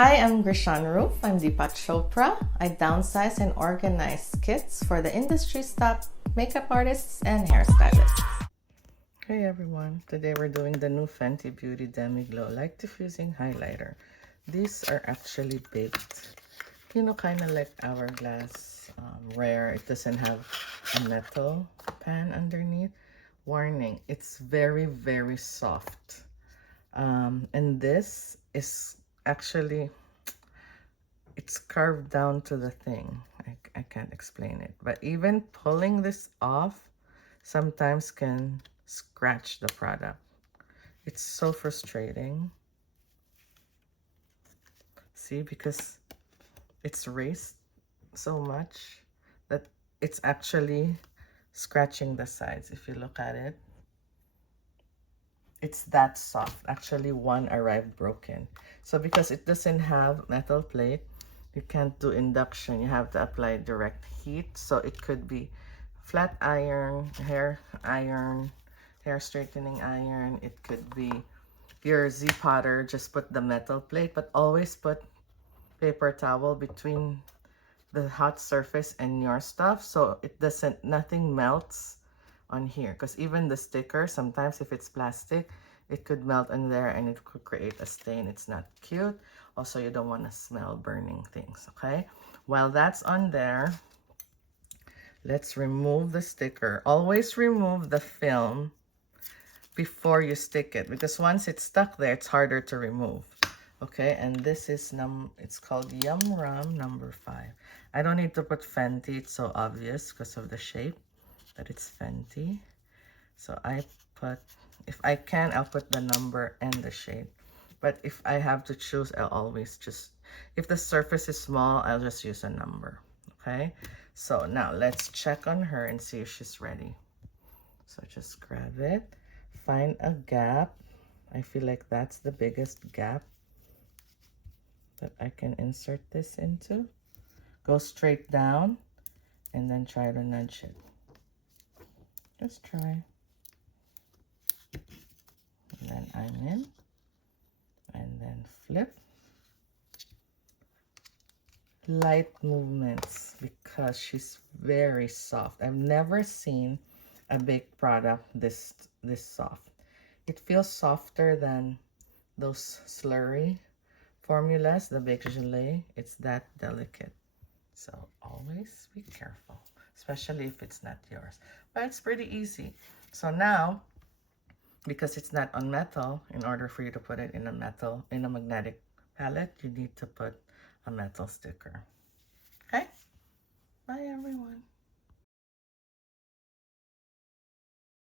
Hi, I'm Grishan Roof. I'm Deepak Chopra. I downsize and organize kits for the industry's top makeup artists and hairstylists. Hey everyone, today we're doing the new Fenty Beauty Demi'glow Light-Diffusing Highlighter. These are actually baked, kind of like hourglass, rare. It doesn't have a metal pan underneath. Warning, it's very, very soft. And this is actually, it's carved down to the thing. I can't explain it. But even pulling this off sometimes can scratch the product. It's so frustrating. See, because it's raised so much that it's actually scratching the sides. If you look at it, it's that soft. Actually, one arrived broken. So because it doesn't have metal plate, you can't do induction. You have to apply direct heat. So it could be flat iron, hair straightening iron. It could be your Z-Potter. Just put the metal plate, but always put paper towel between the hot surface and your stuff, so nothing melts on here. Because even the sticker, sometimes if it's plastic, it could melt in there and it could create a stain. It's not cute. Also, you don't want to smell burning things, okay? While that's on there, let's remove the sticker. Always remove the film before you stick it, because once it's stuck there, it's harder to remove. Okay, and this is it's called Yum Rum number 5. I don't need to put Fenty, it's so obvious because of the shape that it's Fenty. So I put, if I can, I'll put the number and the shade. But if I have to choose, I'll always just, if the surface is small, I'll just use a number. Okay, so now let's check on her and see if she's ready. So just grab it, find a gap. I feel like that's the biggest gap that I can insert this into. Go straight down and then try to nudge it. Just try. And then I'm in. And then flip. Light movements because she's very soft. I've never seen a baked product this soft. It feels softer than those slurry formulas, the baked gelée. It's that delicate. So always be careful, especially if it's not yours. But it's pretty easy. So now, because it's not on metal, in order for you to put it in a magnetic palette, you need to put a metal sticker. Okay? Bye everyone.